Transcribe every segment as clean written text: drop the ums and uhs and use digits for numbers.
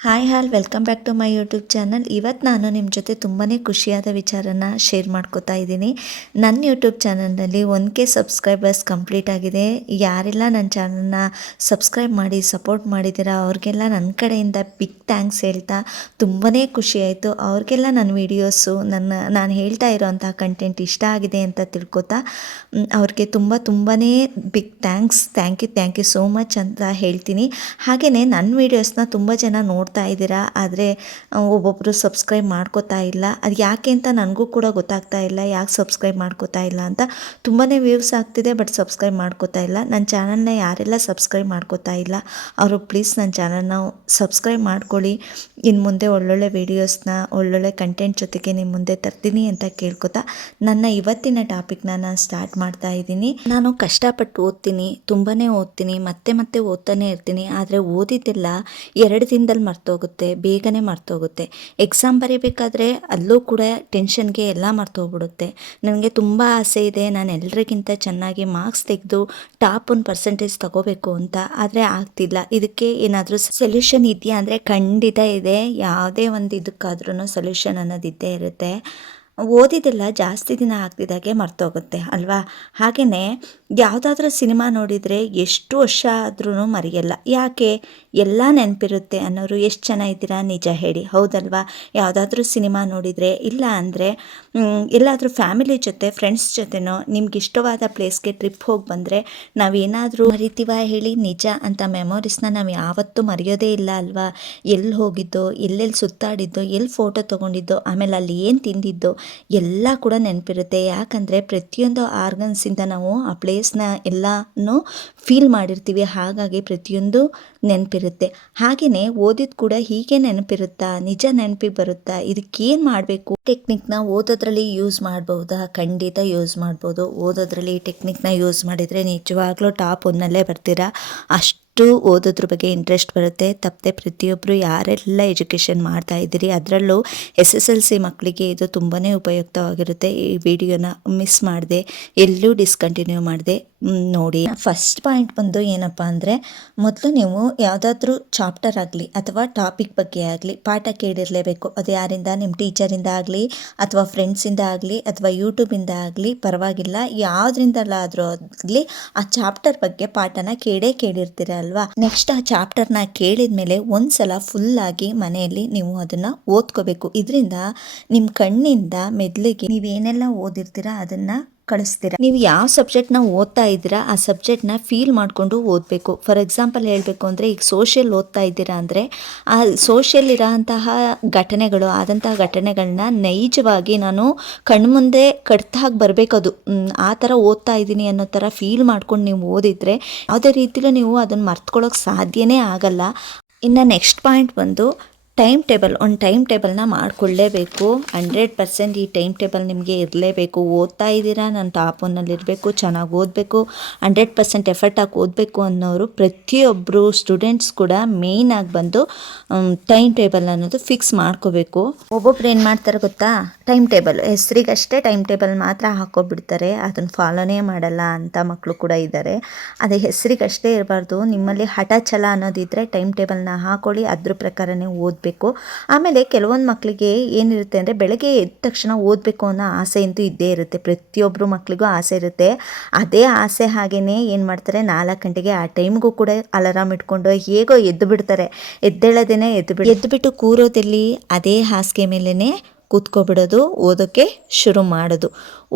Hi welcome back to my YouTube channel. ಇವತ್ತು ನಾನು ನಿಮ್ಮ ಜೊತೆ ತುಂಬಾ ಖುಷಿಯಾದ ವಿಚಾರನ ಶೇರ್ ಮಾಡ್ಕೋತಾ ಇದ್ದೀನಿ. ನನ್ನ ಯೂಟ್ಯೂಬ್ ಚಾನಲ್ನಲ್ಲಿ 1K ಸಬ್ಸ್ಕ್ರೈಬರ್ಸ್ ಕಂಪ್ಲೀಟ್ ಆಗಿದೆ. ಯಾರೆಲ್ಲ ನನ್ನ ಚಾನಲ್ನ ಸಬ್ಸ್ಕ್ರೈಬ್ ಮಾಡಿ ಸಪೋರ್ಟ್ ಮಾಡಿದ್ದೀರಾ ಅವ್ರಿಗೆಲ್ಲ ನನ್ನ ಕಡೆಯಿಂದ ಬಿಗ್ ಥ್ಯಾಂಕ್ಸ್ ಹೇಳ್ತಾ ತುಂಬಾ ಖುಷಿ ಆಯಿತು. ಅವ್ರಿಗೆಲ್ಲ ನನ್ನ ವೀಡಿಯೋಸು ನಾನು ಹೇಳ್ತಾ ಇರೋವಂಥ ಕಂಟೆಂಟ್ ಇಷ್ಟ ಆಗಿದೆ ಅಂತ ತಿಳ್ಕೊತಾ ಅವ್ರಿಗೆ ತುಂಬಾ big thank you so much ಅಂತ ಹೇಳ್ತೀನಿ. ಹಾಗೆಯೇ ನನ್ನ ವೀಡಿಯೋಸ್ನ ತುಂಬ ಜನ ನೋಡ್ತಾ ಇದ್ದೀರಾ, ಆದರೆ ಒಬ್ಬೊಬ್ಬರು ಸಬ್ಸ್ಕ್ರೈಬ್ ಮಾಡ್ಕೋತಾ ಇಲ್ಲ. ಅದು ಯಾಕೆ ಅಂತ ನನಗೂ ಕೂಡ ಗೊತ್ತಾಗ್ತಾ ಇಲ್ಲ, ಯಾಕೆ ಸಬ್ಸ್ಕ್ರೈಬ್ ಮಾಡ್ಕೋತಾ ಇಲ್ಲ ಅಂತ. ತುಂಬಾ ವ್ಯೂಸ್ ಆಗ್ತಿದೆ ಬಟ್ ಸಬ್ಸ್ಕ್ರೈಬ್ ಮಾಡ್ಕೋತಾ ಇಲ್ಲ. ನನ್ನ ಚಾನಲ್ನ ಯಾರೆಲ್ಲ ಸಬ್ಸ್ಕ್ರೈಬ್ ಮಾಡ್ಕೋತಾ ಇಲ್ಲ ಅವರು ಪ್ಲೀಸ್ ನನ್ನ ಚಾನಲ್ನ ಸಬ್ಸ್ಕ್ರೈಬ್ ಮಾಡ್ಕೊಳ್ಳಿ. ಇನ್ನು ಮುಂದೆ ಒಳ್ಳೊಳ್ಳೆ ವೀಡಿಯೋಸ್ನ ಒಳ್ಳೊಳ್ಳೆ ಕಂಟೆಂಟ್ ಜೊತೆಗೆ ನಿಮ್ಮ ಮುಂದೆ ತರ್ತೀನಿ ಅಂತ ಕೇಳ್ಕೊತಾ ನನ್ನ ಇವತ್ತಿನ ಟಾಪಿಕ್ನ ನಾನು ಸ್ಟಾರ್ಟ್ ಮಾಡ್ತಾ ಇದ್ದೀನಿ. ನಾನು ಕಷ್ಟಪಟ್ಟು ಓದ್ತೀನಿ, ತುಂಬಾ ಓದ್ತೀನಿ, ಮತ್ತೆ ಓದ್ತಾನೆ ಇರ್ತೀನಿ. ಆದರೆ ಓದಿದ್ದೆಲ್ಲ 2 ದಿನದಲ್ಲಿ ಮರ್ತೋಗುತ್ತೆ, ಬೇಗನೆ ಮರ್ತೋಗುತ್ತೆ. ಎಕ್ಸಾಮ್ ಬರೀಬೇಕಾದ್ರೆ ಅಲ್ಲೂ ಕೂಡ ಟೆನ್ಷನ್ಗೆ ಎಲ್ಲ ಮರ್ತೋಗ್ಬಿಡುತ್ತೆ. ನನಗೆ ತುಂಬ ಆಸೆ ಇದೆ, ನಾನು ಎಲ್ರಿಗಿಂತ ಚೆನ್ನಾಗಿ ಮಾರ್ಕ್ಸ್ ತೆಗೆದು ಟಾಪ್ 1% ತಗೋಬೇಕು ಅಂತ, ಆದರೆ ಆಗ್ತಿಲ್ಲ. ಇದಕ್ಕೆ ಏನಾದರೂ ಸೊಲ್ಯೂಷನ್ ಇದೆಯಾ ಅಂದರೆ ಖಂಡಿತ ಇದೆ. ಯಾವುದೇ ಒಂದು ಇದಕ್ಕಾದ್ರೂ ಸೊಲ್ಯೂಷನ್ ಅನ್ನೋದಿದ್ದೇ ಇರುತ್ತೆ. ಓದಿದ್ದೆಲ್ಲ ಜಾಸ್ತಿ ದಿನ ಆಗ್ತಿದ್ದಾಗೆ ಮರ್ತೋಗುತ್ತೆ ಅಲ್ವಾ? ಹಾಗೆಯೇ ಯಾವುದಾದ್ರೂ ಸಿನಿಮಾ ನೋಡಿದರೆ ಎಷ್ಟು ವರ್ಷ ಆದ್ರೂ ಮರೆಯಲ್ಲ. ಯಾಕೆ? ಎಲ್ಲ ನೆನಪಿರುತ್ತೆ ಅನ್ನೋರು ಎಷ್ಟು ಜನ ಇದ್ದೀರಾ ನಿಜ ಹೇಳಿ, ಹೌದಲ್ವಾ? ಯಾವುದಾದ್ರೂ ಸಿನಿಮಾ ನೋಡಿದರೆ, ಇಲ್ಲ ಅಂದರೆ ಎಲ್ಲಾದರೂ ಫ್ಯಾಮಿಲಿ ಜೊತೆ ಫ್ರೆಂಡ್ಸ್ ಜೊತೆನೋ ನಿಮ್ಗೆ ಇಷ್ಟವಾದ ಪ್ಲೇಸ್ಗೆ ಟ್ರಿಪ್ ಹೋಗಿ ಬಂದರೆ ನಾವೇನಾದರೂ ಮರಿತೀವ ಹೇಳಿ? ನಿಜ ಅಂತ ಮೆಮೊರೀಸ್ನ ನಾವು ಯಾವತ್ತೂ ಮರೆಯೋದೇ ಇಲ್ಲ ಅಲ್ವಾ? ಎಲ್ಲಿ ಹೋಗಿದ್ದೋ, ಎಲ್ಲೆಲ್ಲಿ ಸುತ್ತಾಡಿದ್ದೋ, ಎಲ್ಲಿ ಫೋಟೋ ತೊಗೊಂಡಿದ್ದೋ, ಆಮೇಲೆ ಅಲ್ಲಿ ಏನು ತಿಂದಿದ್ದೋ ಎಲ್ಲ ಕೂಡ ನೆನಪಿರುತ್ತೆ. ಯಾಕಂದರೆ ಪ್ರತಿಯೊಂದು ಆರ್ಗನ್ಸಿಂದ ನಾವು ಆ ಪ್ಲೇಸ್ನ ಎಲ್ಲನೂ ಫೀಲ್ ಮಾಡಿರ್ತೀವಿ. ಹಾಗಾಗಿ ಪ್ರತಿಯೊಂದು ನೆನಪಿರುತ್ತೆ. ಹಾಗೆಯೇ ಓದಿದ್ದು ಕೂಡ ಹೀಗೆ ನೆನಪಿರುತ್ತಾ? ನಿಜ ನೆನಪಿಗೆ ಬರುತ್ತಾ? ಇದಕ್ಕೇನು ಮಾಡಬೇಕು? ಟೆಕ್ನಿಕ್ನ ಓದೋದ್ರಲ್ಲಿ ಯೂಸ್ ಮಾಡ್ಬೋದಾ? ಖಂಡಿತ ಯೂಸ್ ಮಾಡ್ಬೋದು. ಓದೋದ್ರಲ್ಲಿ ಈ ಟೆಕ್ನಿಕ್ನ ಯೂಸ್ ಮಾಡಿದರೆ ನಿಜವಾಗ್ಲೂ ಟಾಪ್ 1 ಬರ್ತೀರಾ. ಅಷ್ಟು ಓದೋದ್ರ ಬಗ್ಗೆ ಇಂಟ್ರೆಸ್ಟ್ ಬರುತ್ತೆ. ತಪ್ಪದೆ ಪ್ರತಿಯೊಬ್ಬರು ಯಾರೆಲ್ಲ ಎಜುಕೇಷನ್ ಮಾಡ್ತಾ ಇದ್ದೀರಿ, ಅದರಲ್ಲೂ SSLC ಮಕ್ಕಳಿಗೆ ಇದು ತುಂಬಾ ಉಪಯುಕ್ತವಾಗಿರುತ್ತೆ. ಈ ವಿಡಿಯೋನ ಮಿಸ್ ಮಾಡಿದೆ, ಎಲ್ಲೂ ಡಿಸ್ಕಂಟಿನ್ಯೂ ಮಾಡಿದೆ ನೋಡಿ. ಫಸ್ಟ್ ಪಾಯಿಂಟ್ ಬಂದು ಏನಪ್ಪ ಅಂದರೆ, ಮೊದಲು ನೀವು ಯಾವುದಾದ್ರೂ ಚಾಪ್ಟರ್ ಆಗಲಿ ಅಥವಾ ಟಾಪಿಕ್ ಬಗ್ಗೆ ಆಗಲಿ ಪಾಠ ಕೇಳಿರಲೇಬೇಕು. ಅದು ಯಾರಿಂದ? ನಿಮ್ಮ ಟೀಚರಿಂದ ಆಗಲಿ ಅಥವಾ ಫ್ರೆಂಡ್ಸಿಂದ ಆಗಲಿ ಅಥವಾ ಯೂಟ್ಯೂಬಿಂದ ಆಗಲಿ ಪರವಾಗಿಲ್ಲ, ಯಾವುದ್ರಿಂದಲಾದರೂ ಆಗಲಿ ಆ ಚಾಪ್ಟರ್ ಬಗ್ಗೆ ಪಾಠನ ಕೇಳಿರ್ತೀರ ಅಲ್ವಾ? ನೆಕ್ಸ್ಟ್ ಆ ಚಾಪ್ಟರ್ನ ಕೇಳಿದ ಮೇಲೆ ಒಂದ್ಸಲ ಫುಲ್ಲಾಗಿ ಮನೆಯಲ್ಲಿ ನೀವು ಅದನ್ನು ಓದ್ಕೋಬೇಕು. ಇದರಿಂದ ನಿಮ್ಮ ಕಣ್ಣಿಂದ ಮೆದುಳಿಗೆ ನೀವೇನೆಲ್ಲ ಓದಿರ್ತೀರ ಅದನ್ನು ಕಳಿಸ್ತೀರಾ. ನೀವು ಯಾವ ಸಬ್ಜೆಕ್ಟ್ನ ಓದ್ತಾ ಇದ್ದೀರಾ ಆ ಸಬ್ಜೆಕ್ಟ್ನ ಫೀಲ್ ಮಾಡಿಕೊಂಡು ಓದಬೇಕು. ಫಾರ್ ಎಕ್ಸಾಂಪಲ್ ಹೇಳಬೇಕು ಅಂದರೆ, ಈಗ ಸೋಷಿಯಲ್ ಓದ್ತಾ ಇದ್ದೀರಾ ಅಂದರೆ ಆ ಸೋಷಿಯಲ್ ಇರೋಂತಹ ಘಟನೆಗಳು ಆದಂತಹ ಘಟನೆಗಳನ್ನ ನೈಜವಾಗಿ ನಾನು ಕಣ್ಮುಂದೆ ಕಟ್ಟಾಗಿ ಬರಬೇಕದು. ಆ ಥರ ಓದ್ತಾ ಇದ್ದೀನಿ ಅನ್ನೋ ಥರ ಫೀಲ್ ಮಾಡ್ಕೊಂಡು ನೀವು ಓದಿದರೆ ಯಾವುದೇ ರೀತಿಲೂ ನೀವು ಅದನ್ನು ಮರ್ತ್ಕೊಳ್ಳೋಕೆ ಸಾಧ್ಯನೇ ಆಗಲ್ಲ. ಇನ್ನು ನೆಕ್ಸ್ಟ್ ಪಾಯಿಂಟ್ ಬಂದು ಒಂದು ಟೈಮ್ ಟೇಬಲ್ನ ಮಾಡಿಕೊಳ್ಳೇಬೇಕು. 100% ಈ ಟೈಮ್ ಟೇಬಲ್ ನಿಮಗೆ ಇರಲೇಬೇಕು. ಓದ್ತಾ ಇದ್ದೀರಾ, ನಾನು ಟಾಪ್ 1 ಇರಬೇಕು, ಚೆನ್ನಾಗಿ ಓದಬೇಕು, 100% ಎಫರ್ಟ್ ಹಾಕಿ ಓದಬೇಕು ಅನ್ನೋರು ಪ್ರತಿಯೊಬ್ಬರು ಸ್ಟೂಡೆಂಟ್ಸ್ ಕೂಡ ಮೇಯ್ನಾಗಿ ಬಂದು ಟೈಮ್ ಟೇಬಲ್ ಅನ್ನೋದು ಫಿಕ್ಸ್ ಮಾಡ್ಕೋಬೇಕು. ಒಬ್ಬೊಬ್ರು ಏನು ಮಾಡ್ತಾರೆ ಗೊತ್ತಾ? ಟೈಮ್ ಟೇಬಲ್ ಹೆಸರಿಗಷ್ಟೇ ಟೈಮ್ ಟೇಬಲ್ ಮಾತ್ರ ಹಾಕೋಬಿಡ್ತಾರೆ, ಅದನ್ನು ಫಾಲೋನೇ ಮಾಡಲ್ಲ ಅಂತ ಮಕ್ಕಳು ಕೂಡ ಇದ್ದಾರೆ. ಅದೇ ಹೆಸರಿಗಷ್ಟೇ ಇರಬಾರ್ದು. ನಿಮ್ಮಲ್ಲಿ ಹಠ ಛಲ ಅನ್ನೋದಿದ್ದರೆ ಟೈಮ್ ಟೇಬಲ್ನ ಹಾಕೊಳ್ಳಿ, ಅದ್ರ ಪ್ರಕಾರನೇ ಓದಬೇಕು. ಆಮೇಲೆ ಕೆಲವೊಂದು ಮಕ್ಕಳಿಗೆ ಏನಿರುತ್ತೆ ಅಂದರೆ, ಬೆಳಗ್ಗೆ ಎದ್ದ ತಕ್ಷಣ ಓದಬೇಕು ಅನ್ನೋ ಆಸೆ ಅಂತೂ ಇದ್ದೇ ಇರುತ್ತೆ. ಪ್ರತಿಯೊಬ್ಬರು ಮಕ್ಕಳಿಗೂ ಆಸೆ ಇರುತ್ತೆ. ಅದೇ ಆಸೆ ಹಾಗೇನೆ ಏನು ಮಾಡ್ತಾರೆ, 4 ಗಂಟೆಗೆ ಆ ಟೈಮ್ಗೂ ಕೂಡ ಅಲಾರಾಮ್ ಇಟ್ಕೊಂಡು ಹೇಗೋ ಎದ್ದು ಬಿಡ್ತಾರೆ. ಎದ್ದೇಳೋದೇನೆ ಎದ್ದುಬಿಟ್ಟು ಕೂರೋದಲ್ಲಿ ಅದೇ ಹಾಸಿಗೆ ಮೇಲೇ ಕೂತ್ಕೊಬಿಡೋದು, ಓದೋಕ್ಕೆ ಶುರು ಮಾಡೋದು.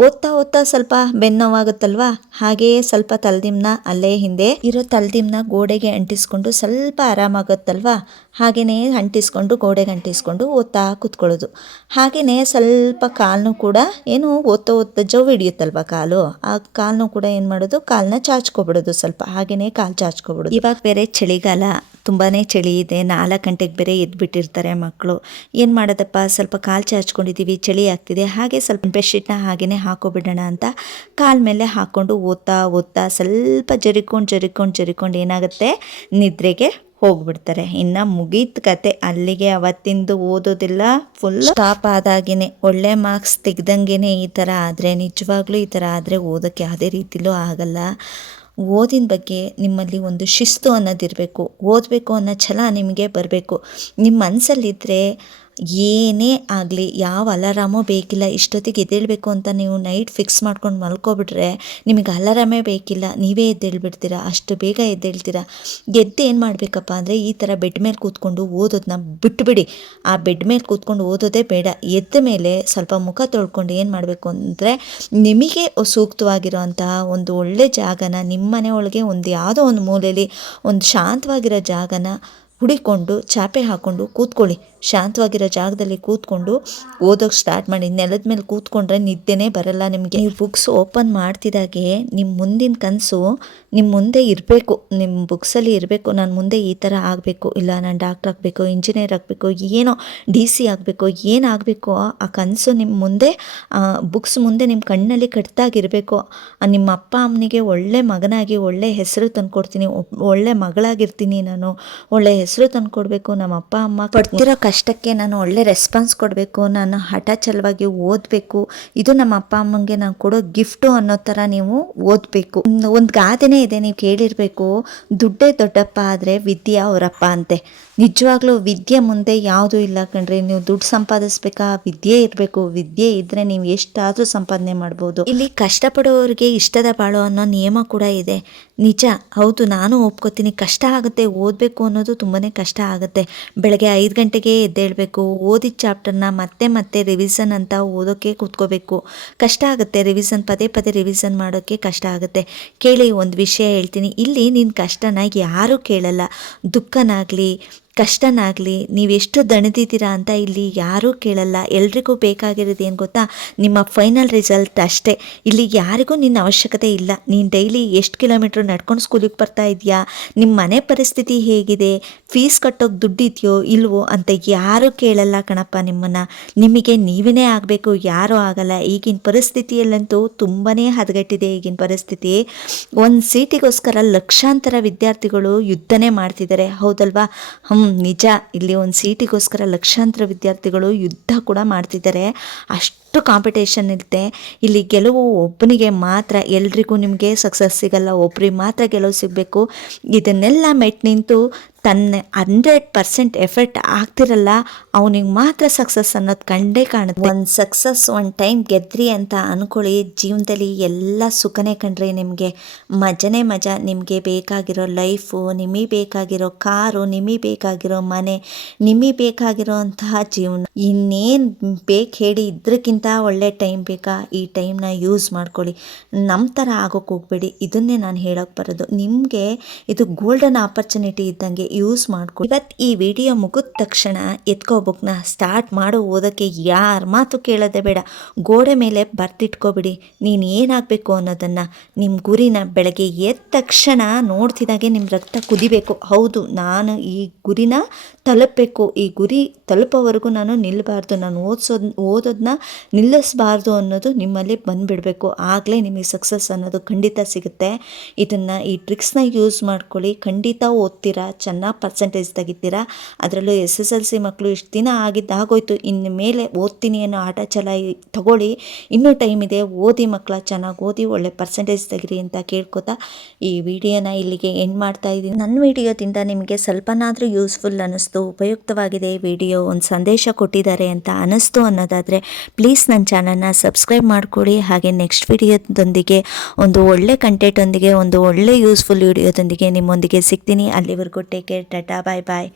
ಓದ್ತಾ ಸ್ವಲ್ಪ ಬೆನ್ನೋವಾಗುತ್ತಲ್ವಾ, ಹಾಗೆಯೇ ಸ್ವಲ್ಪ ತಲೆದಿಂಬನ್ನ ಅಲ್ಲೇ ಹಿಂದೆ ಇರೋ ತಲೆದಿಂಬನ್ನ ಗೋಡೆಗೆ ಅಂಟಿಸ್ಕೊಂಡು ಸ್ವಲ್ಪ ಆರಾಮಾಗುತ್ತಲ್ವಾ, ಹಾಗೆಯೇ ಅಂಟಿಸ್ಕೊಂಡು ಗೋಡೆಗೆ ಅಂಟಿಸ್ಕೊಂಡು ಓದ್ತಾ ಕೂತ್ಕೊಳ್ಳೋದು. ಹಾಗೆಯೇ ಸ್ವಲ್ಪ ಕಾಲನ್ನು ಕೂಡ ಓದ್ತಾ ಜವ್ ಹಿಡಿಯುತ್ತಲ್ವ ಕಾಲು, ಆ ಕಾಲನ್ನು ಕೂಡ ಏನು ಮಾಡೋದು, ಕಾಲನ್ನ ಚಾಚ್ಕೊಬಿಡೋದು ಸ್ವಲ್ಪ, ಹಾಗೆಯೇ ಕಾಲು ಚಾಚ್ಕೊಬಿಡೋದು. ಇವಾಗ ಬೇರೆ ಚಳಿಗಾಲ, ತುಂಬಾ ಚಳಿ ಇದೆ, 4 ಗಂಟೆಗೆ ಬೇರೆ ಎದ್ಬಿಟ್ಟಿರ್ತಾರೆ ಮಕ್ಕಳು. ಏನು ಮಾಡೋದಪ್ಪ, ಸ್ವಲ್ಪ ಕಾಲು ಚಾಚ್ಕೊಂಡಿದ್ದೀವಿ, ಚಳಿ ಆಗ್ತಿದೆ, ಹಾಗೆ ಸ್ವಲ್ಪ ಬೆಡ್ಶೀಟ್ನ ಹಾಗೆಯೇ ಹಾಕೋಬಿಡೋಣ ಅಂತ ಕಾಲ ಮೇಲೆ ಹಾಕ್ಕೊಂಡು ಓದ್ತಾ ಸ್ವಲ್ಪ ಜರಿಕೊಂಡು ಏನಾಗುತ್ತೆ, ನಿದ್ರೆಗೆ ಹೋಗ್ಬಿಡ್ತಾರೆ. ಇನ್ನು ಮುಗೀತು ಕತೆ ಅಲ್ಲಿಗೆ. ಅವತ್ತಿಂದು ಓದೋದೆಲ್ಲ ಫುಲ್ ಸ್ಟಾಪ್ ಆದಾಗೇನೆ, ಒಳ್ಳೆ ಮಾರ್ಕ್ಸ್ ತೆಗ್ದಂಗೆ ಈ ಥರ ಆದರೆ, ನಿಜವಾಗ್ಲೂ ಈ ಥರ ಆದರೆ ಓದೋಕ್ಕೆ ಯಾವುದೇ ರೀತಿಲೂ ಆಗಲ್ಲ. ಓದಿನ ಬಗ್ಗೆ ನಿಮ್ಮಲ್ಲಿ ಒಂದು ಶಿಸ್ತು ಅನ್ನೋದಿರಬೇಕು. ಓದಬೇಕು ಅನ್ನೋ ಛಲ ನಿಮಗೆ ಬರಬೇಕು. ನಿಮ್ಮ ಮನಸ್ಸಲ್ಲಿದ್ದರೆ ಏನೇ ಆಗಲಿ, ಯಾವ ಅಲಾರಾಮು ಬೇಕಿಲ್ಲ. ಇಷ್ಟೊತ್ತಿಗೆ ಎದ್ದೇಳಬೇಕು ಅಂತ ನೀವು ನೈಟ್ ಫಿಕ್ಸ್ ಮಾಡ್ಕೊಂಡು ಮಲ್ಕೊಬಿಟ್ರೆ ನಿಮಗೆ ಅಲಾರಾಮೇ ಬೇಕಿಲ್ಲ, ನೀವೇ ಎದ್ದೇಳ್ಬಿಡ್ತೀರ, ಅಷ್ಟು ಬೇಗ ಎದ್ದೇಳ್ತೀರ. ಎದ್ದು ಏನು ಮಾಡಬೇಕಪ್ಪ ಅಂದರೆ, ಈ ಥರ ಬೆಡ್ ಮೇಲೆ ಕೂತ್ಕೊಂಡು ಓದೋದನ್ನ ಬಿಟ್ಬಿಡಿ. ಆ ಬೆಡ್ ಮೇಲೆ ಕೂತ್ಕೊಂಡು ಓದೋದೇ ಬೇಡ. ಎದ್ದ ಮೇಲೆ ಸ್ವಲ್ಪ ಮುಖ ತೊಳ್ಕೊಂಡು ಏನು ಮಾಡಬೇಕು ಅಂದರೆ, ನಿಮಗೆ ಸೂಕ್ತವಾಗಿರೋಂತಹ ಒಂದು ಒಳ್ಳೆ ಜಾಗನ ನಿಮ್ಮ ಮನೆ ಒಳಗೆ ಒಂದು ಯಾವುದೋ ಒಂದು ಮೂಲೆಯಲ್ಲಿ ಒಂದು ಶಾಂತವಾಗಿರೋ ಜಾಗನ ಹುಡಿಕೊಂಡು ಚಾಪೆ ಹಾಕ್ಕೊಂಡು ಕೂತ್ಕೊಳ್ಳಿ. ಶಾಂತವಾಗಿರೋ ಜಾಗದಲ್ಲಿ ಕೂತ್ಕೊಂಡು ಓದೋಕ್ಕೆ ಸ್ಟಾರ್ಟ್ ಮಾಡಿ. ನೆಲದ ಮೇಲೆ ಕೂತ್ಕೊಂಡ್ರೆ ನಿದ್ದೆನೇ ಬರಲ್ಲ ನಿಮಗೆ. ನೀವು ಬುಕ್ಸ್ ಓಪನ್ ಮಾಡ್ತಿದ್ದಾಗೆ ನಿಮ್ಮ ಮುಂದಿನ ಕನಸು ನಿಮ್ಮ ಮುಂದೆ ಇರಬೇಕು, ನಿಮ್ಮ ಬುಕ್ಸಲ್ಲಿ ಇರಬೇಕು. ನಾನು ಮುಂದೆ ಈ ಥರ ಆಗಬೇಕು, ಇಲ್ಲ ನಾನು ಡಾಕ್ಟ್ರ್ ಆಗಬೇಕು, ಇಂಜಿನಿಯರ್ ಆಗಬೇಕು, ಏನೋ DC ಆಗಬೇಕು, ಏನಾಗಬೇಕು ಆ ಕನಸು ನಿಮ್ಮ ಮುಂದೆ, ಬುಕ್ಸ್ ಮುಂದೆ ನಿಮ್ಮ ಕಣ್ಣಲ್ಲಿ ಕಟ್ಟಾಗಿರಬೇಕು. ನಿಮ್ಮ ಅಪ್ಪ ಅಮ್ಮನಿಗೆ ಒಳ್ಳೆ ಮಗನಾಗಿ ಒಳ್ಳೆ ಹೆಸರು ತಂದುಕೊಡ್ತೀನಿ, ಒಳ್ಳೆ ಮಗಳಾಗಿರ್ತೀನಿ, ನಾನು ಒಳ್ಳೆ ಹೆಸರು ತಂದುಕೊಡ್ಬೇಕು. ನಮ್ಮ ಅಪ್ಪ ಅಮ್ಮ ಪಡ್ತಿರೋ ಕಷ್ಟಕ್ಕೆ ನಾನು ಒಳ್ಳೆ ರೆಸ್ಪಾನ್ಸ್ ಕೊಡಬೇಕು, ನಾನು ಹಠ ಛಲವಾಗಿ ಓದಬೇಕು, ಇದು ನಮ್ಮ ಅಪ್ಪ ಅಮ್ಮಂಗೆ ನಾನು ಕೊಡೋ ಗಿಫ್ಟು ಅನ್ನೋ ಥರ ನೀವು ಓದಬೇಕು. ಒಂದು ಗಾದೆನೇ ಇದೆ, ನೀವು ಕೇಳಿರಬೇಕು, ದುಡ್ಡೇ ದೊಡ್ಡಪ್ಪ ಆದರೆ ವಿದ್ಯೆ ಅವರಪ್ಪ ಅಂತೆ. ನಿಜವಾಗ್ಲೂ ವಿದ್ಯೆ ಮುಂದೆ ಯಾವುದೂ ಇಲ್ಲ ಕಣ್ರಿ. ನೀವು ದುಡ್ಡು ಸಂಪಾದಿಸ್ಬೇಕಾ, ವಿದ್ಯೆ ಇರಬೇಕು. ವಿದ್ಯೆ ಇದ್ದರೆ ನೀವು ಎಷ್ಟಾದರೂ ಸಂಪಾದನೆ ಮಾಡ್ಬೋದು. ಇಲ್ಲಿ ಕಷ್ಟಪಡೋರಿಗೆ ಇಷ್ಟದ ಬಾಳು ಅನ್ನೋ ನಿಯಮ ಕೂಡ ಇದೆ. ನಿಜ, ಹೌದು, ನಾನು ಒಪ್ಕೋತೀನಿ. ಕಷ್ಟ ಆಗುತ್ತೆ, ಓದಬೇಕು ಅನ್ನೋದು ತುಂಬಾ ಕಷ್ಟ ಆಗುತ್ತೆ. ಬೆಳಗ್ಗೆ 5 ಗಂಟೆಗೆ ಎದ್ದೇಳಬೇಕು, ಓದಿದ ಚಾಪ್ಟರ್ನ ಮತ್ತೆ ಮತ್ತೆ ರಿವಿಷನ್ ಅಂತ ಓದೋಕ್ಕೆ ಕೂತ್ಕೋಬೇಕು. ಕಷ್ಟ ಆಗುತ್ತೆ, ರಿವಿಷನ್ ಪದೇ ಪದೇ ರಿವಿಷನ್ ಮಾಡೋಕ್ಕೆ ಕಷ್ಟ ಆಗುತ್ತೆ. ಕೇಳಿ, ಒಂದು ವಿಷಯ ಹೇಳ್ತೀನಿ, ಇಲ್ಲಿ ನಿನ್ನ ಕಷ್ಟನ ಯಾರೂ ಕೇಳಲ್ಲ. ದುಃಖನಾಗಲಿ ಕಷ್ಟನಾಗಲಿ ನೀವೆಷ್ಟು ದಣಿದಿದ್ದೀರಾ ಅಂತ ಇಲ್ಲಿ ಯಾರೂ ಕೇಳಲ್ಲ. ಎಲ್ರಿಗೂ ಬೇಕಾಗಿರೋದು ಏನು ಗೊತ್ತಾ, ನಿಮ್ಮ ಫೈನಲ್ ರಿಸಲ್ಟ್ ಅಷ್ಟೇ. ಇಲ್ಲಿ ಯಾರಿಗೂ ನಿನ್ನ ಅವಶ್ಯಕತೆ ಇಲ್ಲ. ನೀನು ಡೈಲಿ ಎಷ್ಟು ಕಿಲೋಮೀಟ್ರ್ ನಡ್ಕೊಂಡು ಸ್ಕೂಲಿಗೆ ಬರ್ತಾ ಇದೆಯಾ, ನಿಮ್ಮ ಮನೆ ಪರಿಸ್ಥಿತಿ ಹೇಗಿದೆ, ಫೀಸ್ ಕಟ್ಟೋಕ್ಕೆ ದುಡ್ಡಿದೆಯೋ ಇಲ್ವೋ ಅಂತ ಯಾರೂ ಕೇಳಲ್ಲ ಕಣಪ್ಪ ನಿಮ್ಮನ್ನು. ನಿಮಗೆ ನೀವೇ ಆಗಬೇಕು, ಯಾರೂ ಆಗಲ್ಲ. ಈಗಿನ ಪರಿಸ್ಥಿತಿಯಲ್ಲಂತೂ ತುಂಬಾ ಹದಗೆಟ್ಟಿದೆ ಈಗಿನ ಪರಿಸ್ಥಿತಿ. ಒಂದು ಸೀಟಿಗೋಸ್ಕರ ಲಕ್ಷಾಂತರ ವಿದ್ಯಾರ್ಥಿಗಳು ಯುದ್ಧನೇ ಮಾಡ್ತಿದ್ದಾರೆ, ಹೌದಲ್ವಾ? ನಿಜ, ಇಲ್ಲಿ ಒಂದು ಸೀಟಿಗೋಸ್ಕರ ಲಕ್ಷಾಂತರ ವಿದ್ಯಾರ್ಥಿಗಳು ಯುದ್ಧ ಕೂಡ ಮಾಡ್ತಿದ್ದಾರೆ. ಅಷ್ಟು ಕಾಂಪಿಟೇಷನ್ ಇರುತ್ತೆ. ಇಲ್ಲಿ ಗೆಲುವು ಒಬ್ಬನಿಗೆ ಮಾತ್ರ, ಎಲ್ರಿಗೂ ನಿಮಗೆ ಸಕ್ಸಸ್ ಸಿಗಲ್ಲ, ಒಬ್ರಿಗೆ ಮಾತ್ರ ಗೆಲುವು ಸಿಗಬೇಕು. ಇದನ್ನೆಲ್ಲ ಮೆಟ್ಟು ನಿಂತು ತನ್ನ 100% ಎಫರ್ಟ್ ಆಗ್ತಿರಲ್ಲ, ಅವನಿಗೆ ಮಾತ್ರ ಸಕ್ಸಸ್ ಅನ್ನೋದು ಕಂಡೇ ಕಾಣುತ್ತೆ. ಒಂದು ಸಕ್ಸಸ್ ಒಂದು ಟೈಮ್ ಗೆದ್ರಿ ಅಂತ ಅಂದ್ಕೊಳ್ಳಿ, ಜೀವನದಲ್ಲಿ ಎಲ್ಲ ಸುಖನೇ ಕಣ್ರಿ ನಿಮಗೆ. ಮಜನೇ ಮಜಾ. ನಿಮಗೆ ಬೇಕಾಗಿರೋ ಲೈಫು, ನಿಮಗೆ ಬೇಕಾಗಿರೋ ಕಾರು, ನಿಮಗೆ ಬೇಕಾಗಿರೋ ಮನೆ, ನಿಮಗೆ ಬೇಕಾಗಿರೋ ಅಂತಹ ಜೀವನ, ಇನ್ನೇನು ಬೇಕು ಹೇಳಿ. ಇದಕ್ಕಿಂತ ಒಳ್ಳೆ ಟೈಮ್ ಬೇಕಾ? ಈ ಟೈಮ್ನ ಯೂಸ್ ಮಾಡ್ಕೊಳ್ಳಿ. ನಮ್ಮ ಥರ ಆಗೋಕ್ಕೆ ಹೋಗ್ಬೇಡಿ. ಇದನ್ನೇ ನಾನು ಹೇಳೋಕ್ಕೆ ಬರೋದು. ನಿಮಗೆ ಇದು ಗೋಲ್ಡನ್ ಆಪರ್ಚುನಿಟಿ ಇದ್ದಂಗೆ, ಯೂಸ್ ಮಾಡ್ಕೊಳ್ಳಿ. ಇವತ್ತು ಈ ವಿಡಿಯೋ ಮುಗಿದ ತಕ್ಷಣ ಎತ್ಕೋ ಬುಕ್ನ ಸ್ಟಾರ್ಟ್ ಮಾಡೋ ಓದೋಕ್ಕೆ. ಯಾರ ಮಾತು ಕೇಳೋದೇ ಬೇಡ. ಗೋಡೆ ಮೇಲೆ ಬರ್ತಿಟ್ಕೊಬಿಡಿ ನೀನು ಏನಾಗಬೇಕು ಅನ್ನೋದನ್ನು. ನಿಮ್ಮ ಗುರಿನ ಬೆಳಗ್ಗೆ ಎದ್ದ ತಕ್ಷಣ ನೋಡ್ತಿದ್ದಾಗೆ ನಿಮ್ಮ ರಕ್ತ ಕುದಿಬೇಕು. ಹೌದು, ನಾನು ಈ ಗುರಿನ ತಲುಪಬೇಕು, ಈ ಗುರಿ ತಲುಪೋವರೆಗೂ ನಾನು ನಿಲ್ಲಬಾರ್ದು, ನಾನು ಓದೋದನ್ನ ನಿಲ್ಲಿಸಬಾರ್ದು ಅನ್ನೋದು ನಿಮ್ಮಲ್ಲಿ ಬಂದುಬಿಡಬೇಕು. ಆಗಲೇ ನಿಮಗೆ ಸಕ್ಸಸ್ ಅನ್ನೋದು ಖಂಡಿತ ಸಿಗುತ್ತೆ. ಇದನ್ನು, ಈ ಟ್ರಿಕ್ಸ್ನ ಯೂಸ್ ಮಾಡ್ಕೊಳ್ಳಿ. ಖಂಡಿತ ಓದ್ತೀರಾ, ಚೆನ್ನಾಗಿ ಪರ್ಸೆಂಟೇಜ್ ತೆಗಿತೀರಾ. ಅದರಲ್ಲೂ SSLC ಮಕ್ಕಳು ಇಷ್ಟು ದಿನ ಆಗಿದ್ದಾಗೋಯ್ತು, ಇನ್ನು ಮೇಲೆ ಓದ್ತೀನಿ ಅನ್ನೋ ಆಟ ಛಲ ತಗೊಳ್ಳಿ. ಇನ್ನೂ ಟೈಮ್ ಇದೆ. ಓದಿ ಮಕ್ಕಳ, ಚೆನ್ನಾಗಿ ಓದಿ ಒಳ್ಳೆ ಪರ್ಸೆಂಟೇಜ್ ತೆಗಿರಿ ಅಂತ ಕೇಳ್ಕೊತಾ ಈ ವಿಡಿಯೋನ ಇಲ್ಲಿಗೆ ಎಂಡ್ ಮಾಡ್ತಾ ಇದ್ದೀನಿ. ನನ್ನ ವಿಡಿಯೋದಿಂದ ನಿಮಗೆ ಸ್ವಲ್ಪನಾದರೂ ಯೂಸ್ಫುಲ್ ಅನ್ನಿಸ್ತು, ಉಪಯುಕ್ತವಾಗಿದೆ ವಿಡಿಯೋ, ಒಂದು ಸಂದೇಶ ಕೊಟ್ಟಿದ್ದಾರೆ ಅಂತ ಅನ್ನಿಸ್ತು ಅನ್ನೋದಾದರೆ ಪ್ಲೀಸ್ ನನ್ನ ಚಾನಲ್ನ ಸಬ್ಸ್ಕ್ರೈಬ್ ಮಾಡ್ಕೊಳ್ಳಿ. ಹಾಗೆ ನೆಕ್ಸ್ಟ್ ವಿಡಿಯೋದೊಂದಿಗೆ, ಒಂದು ಒಳ್ಳೆ ಕಂಟೆಂಟೊಂದಿಗೆ, ಒಂದು ಒಳ್ಳೆ ಯೂಸ್ಫುಲ್ ವಿಡಿಯೋದೊಂದಿಗೆ ನಿಮ್ಮೊಂದಿಗೆ ಸಿಗ್ತೀನಿ. ಅಲ್ಲಿವರೆಗೂ ಟೇಕ್ ಕೇರ್, ಟಾಟಾ, ಬಾಯ್ ಬಾಯ್.